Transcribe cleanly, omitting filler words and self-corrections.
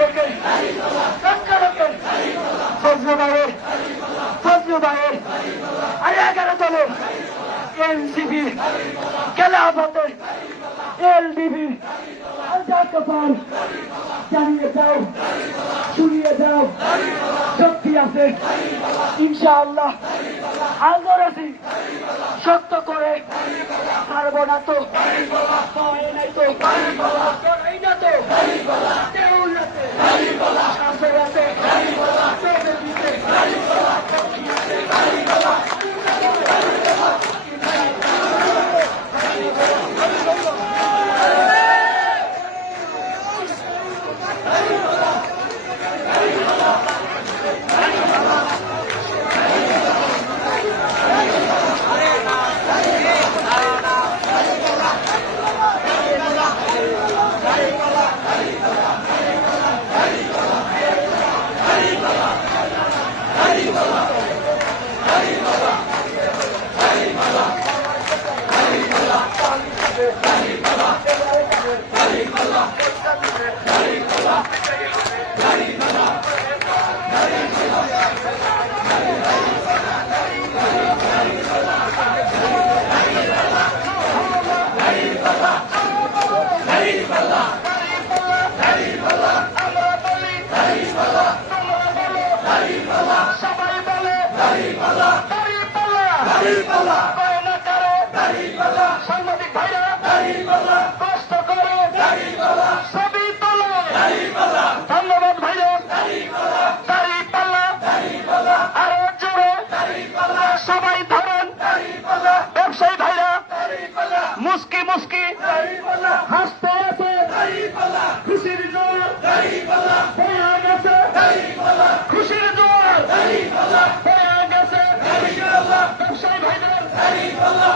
লোকের দক্ষ লোকের ফজলু ভাইয়ের আর 11 দলের এনসিপি খেলাফতের এলডিপি জানিয়ে যাও, শুনিয়ে যাও, শক্তি আছে ইনশাআল্লাহ। আল্লাহর রাজি শক্ত করে পারবো না তো, হয় নাই তো, করাই না তো, দেউল আছে, শাসক আছে, চোখের দিতে, শক্তি আছে, সাংবাদিক ভাইরা কষ্ট করে ছবি তোলো। ধন্যবাদ ভাইরা। দাঁড়িপাল্লা আরো জোরে সবাই ধরেন। ব্যবসায়ী ভাইরা মুস্কি মুস্কি হাসতে আছে, খুশির জোর হয়ে গেছে, খুশির জোর হয়ে গেছে। ব্যবসায়ী ভাইদের দাঁড়িপাল্লা